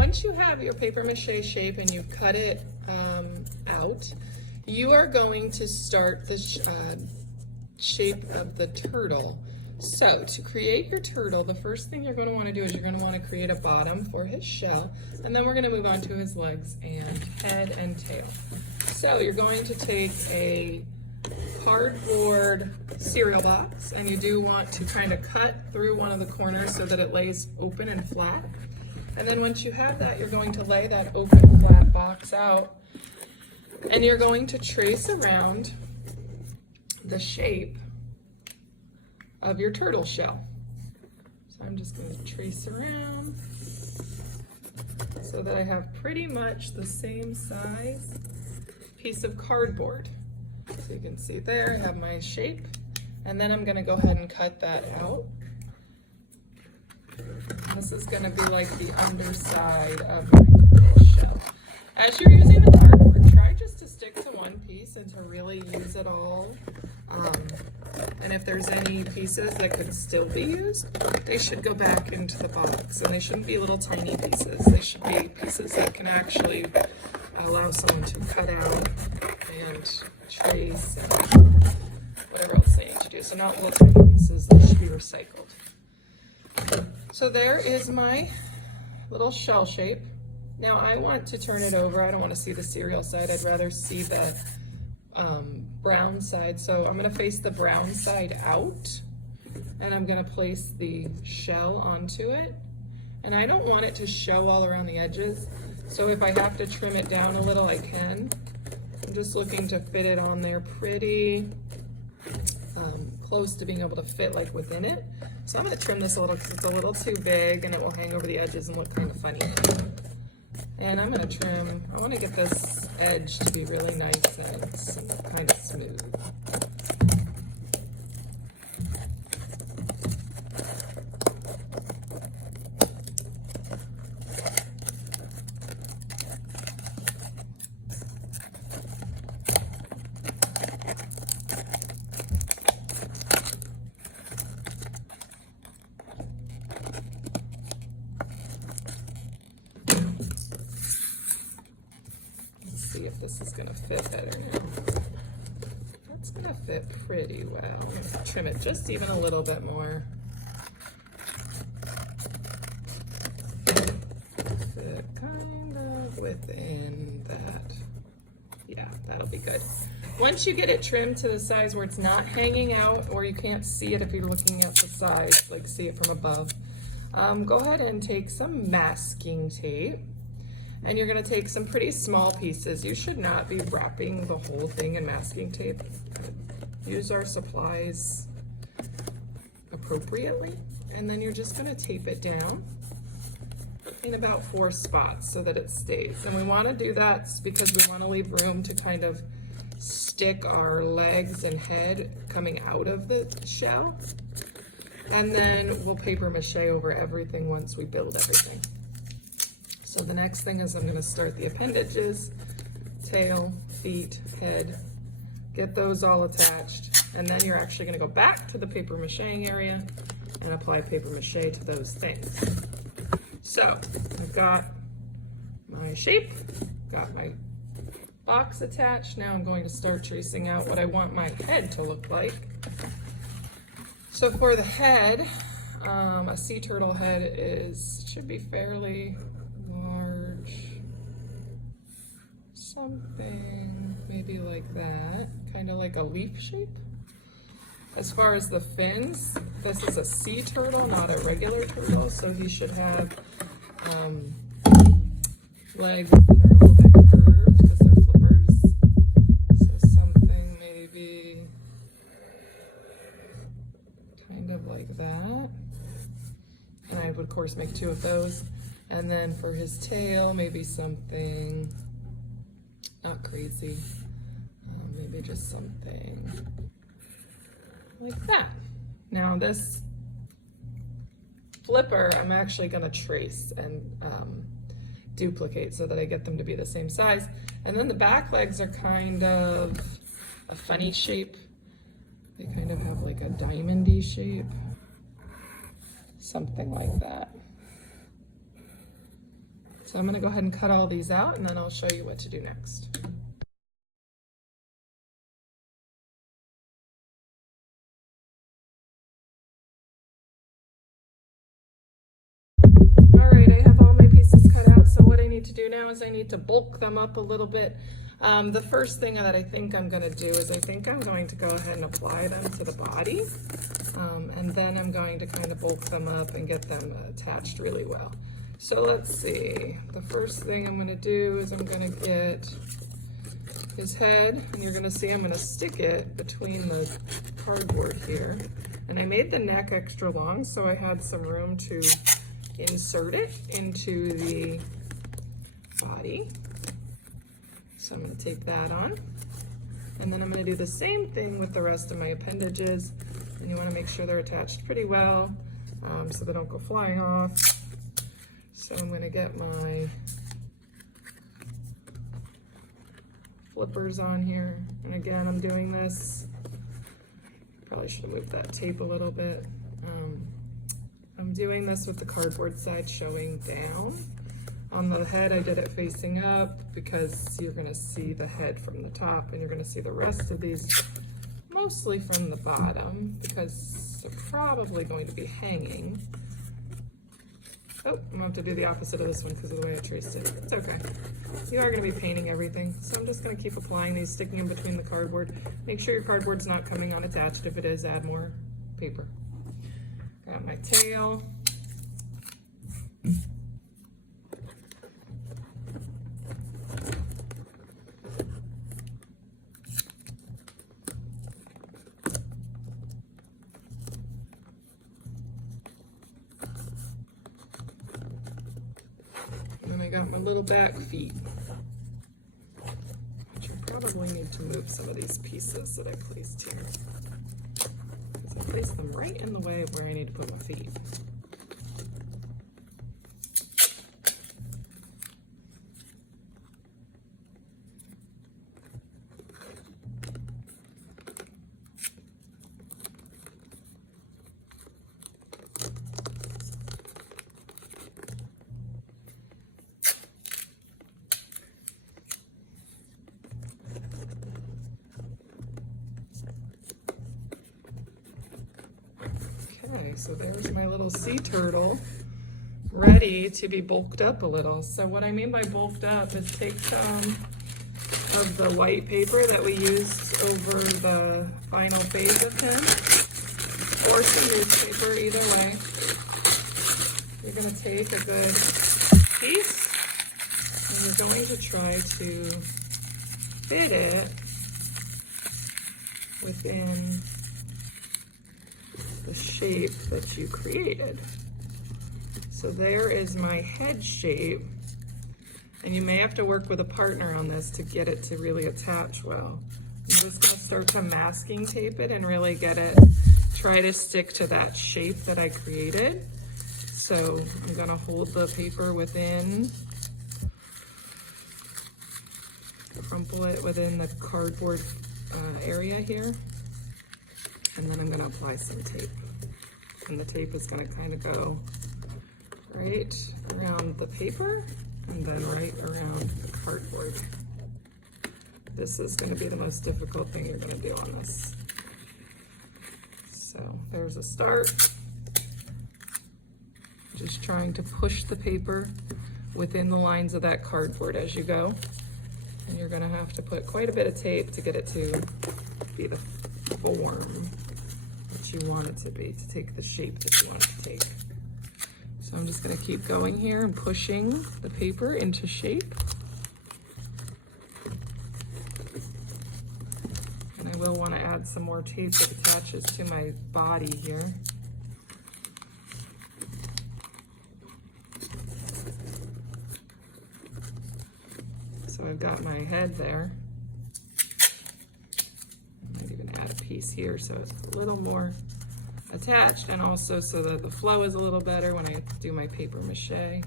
Once you have your paper mache shape and you've cut it out, you are going to start the shape of the turtle. So to create your turtle, the first thing you're going to want to do is you're going to want to create a bottom for his shell, and then we're going to move on to his legs and head and tail. So you're going to take a cardboard cereal box, and you do want to kind of cut through one of the corners so that it lays open and flat. And then once you have that, you're going to lay that open flat box out, and you're going to trace around the shape of your turtle shell. So I'm just going to trace around so that I have pretty much the same size piece of cardboard. So you can see there, I have my shape, and then I'm going to go ahead and cut that out. This is going to be like the underside of my turtle shell. As you're using the cardboard, try just to stick to one piece and to really use it all. And if there's any pieces that could still be used, they should go back into the box, and they shouldn't be little tiny pieces. They should be pieces that can actually allow someone to cut out and trace and whatever else they need to do. So not little tiny pieces that should be recycled. So there is my little shell shape. Now I want to turn it over. I don't want to see the cereal side. I'd rather see the brown side. So I'm going to face the brown side out, and I'm going to place the shell onto it. And I don't want it to show all around the edges. So if I have to trim it down a little, I can. I'm just looking to fit it on there pretty close to being able to fit like within it. So I'm going to trim this a little because it's a little too big and it will hang over the edges and look kind of funny. And I'm going to trim, I want to get this edge to be really nice and kind of smooth. See if this is going to fit better now. That's going to fit pretty well. I'm going to trim it just even a little bit more. Fit kind of within that. Yeah, that'll be good. Once you get it trimmed to the size where it's not hanging out, or you can't see it if you're looking at the sides, like see it from above, go ahead and take some masking tape. And you're going to take some pretty small pieces. You should not be wrapping the whole thing in masking tape. Use our supplies appropriately. And then you're just going to tape it down in about 4 spots so that it stays. And we want to do that because we want to leave room to kind of stick our legs and head coming out of the shell. And then we'll paper mache over everything once we build everything. So the next thing is I'm going to start the appendages, tail, feet, head, get those all attached, and then you're actually going to go back to the paper macheing area and apply paper mache to those things. So I've got my shape, got my box attached. Now I'm going to start tracing out what I want my head to look like. So for the head, a sea turtle head should be fairly large, something maybe like that, kind of like a leaf shape. As far as the fins, this is a sea turtle, not a regular turtle, so he should have legs that are a little bit curved because they're flippers. So something maybe kind of like that. And I would of course make 2 of those. And then for his tail, maybe something not crazy, maybe just something like that. Now this flipper, I'm actually going to trace and duplicate so that I get them to be the same size. And then the back legs are kind of a funny shape. They kind of have like a diamond-y shape, something like that. So I'm gonna go ahead and cut all these out and then I'll show you what to do next. All right, I have all my pieces cut out. So what I need to do now is I need to bulk them up a little bit. The first thing that I think I'm gonna do is I think I'm going to go ahead and apply them to the body. And then I'm going to kind of bulk them up and get them attached really well. So let's see, the first thing I'm gonna do is I'm gonna get his head, and you're gonna see I'm gonna stick it between the cardboard here. And I made the neck extra long so I had some room to insert it into the body. So I'm gonna take that on. And then I'm gonna do the same thing with the rest of my appendages. And you wanna make sure they're attached pretty well so they don't go flying off. So I'm gonna get my flippers on here. And again, I'm doing this, probably should have moved that tape a little bit. I'm doing this with the cardboard side showing down. On the head, I did it facing up because you're gonna see the head from the top and you're gonna see the rest of these mostly from the bottom because they're probably going to be hanging. Oh, I'm gonna have to do the opposite of this one because of the way I traced it. It's okay. You are gonna be painting everything. So I'm just gonna keep applying these, sticking them between the cardboard. Make sure your cardboard's not coming unattached. If it is, add more paper. Got my tail. And I got my little back feet, which I probably need to move some of these pieces that I placed here. Because I placed them right in the way of where I need to put my feet. Okay, so there's my little sea turtle ready to be bulked up a little. So what I mean by bulked up is take some of the white paper that we used over the final phase of him, or some newspaper, either way. You're gonna take a good piece and you're going to try to fit it within the shape that you created. So there is my head shape, and you may have to work with a partner on this to get it to really attach well. I'm just gonna start to masking tape it and really get it, try to stick to that shape that I created. So I'm gonna hold the paper within, crumple it within the cardboard area here. And then I'm gonna apply some tape. And the tape is gonna kind of go right around the paper and then right around the cardboard. This is gonna be the most difficult thing you're gonna do on this. So there's a start. Just trying to push the paper within the lines of that cardboard as you go. And you're gonna have to put quite a bit of tape to get it to be the form that you want it to be, to take the shape that you want it to take. So I'm just gonna keep going here and pushing the paper into shape. And I will wanna add some more tape that attaches to my body here. So I've got my head there. Piece here so it's a little more attached, and also so that the flow is a little better when I do my paper mache.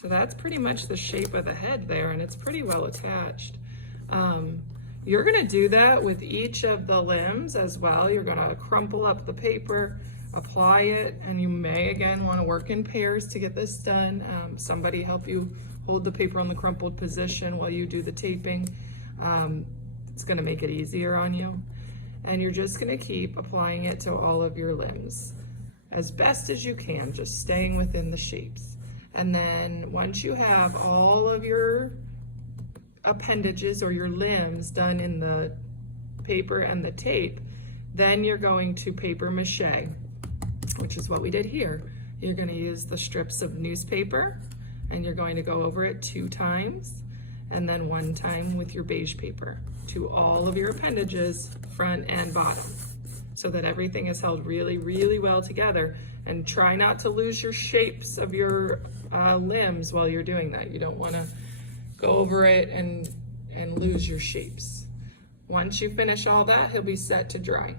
So that's pretty much the shape of the head there, and it's pretty well attached. You're gonna do that with each of the limbs as well. You're gonna crumple up the paper, apply it, and you may again want to work in pairs to get this done. Somebody help you hold the paper on the crumpled position while you do the taping. It's going to make it easier on you. And you're just going to keep applying it to all of your limbs as best as you can, just staying within the shapes. And then once you have all of your appendages or your limbs done in the paper and the tape, then you're going to paper mache, which is what we did here. You're going to use the strips of newspaper and you're going to go over it 2 times and then 1 time with your beige paper to all of your appendages, front and bottom, so that everything is held really, really well together. And try not to lose your shapes of your limbs while you're doing that. You don't want to go over it and lose your shapes. Once you finish all that, he'll be set to dry.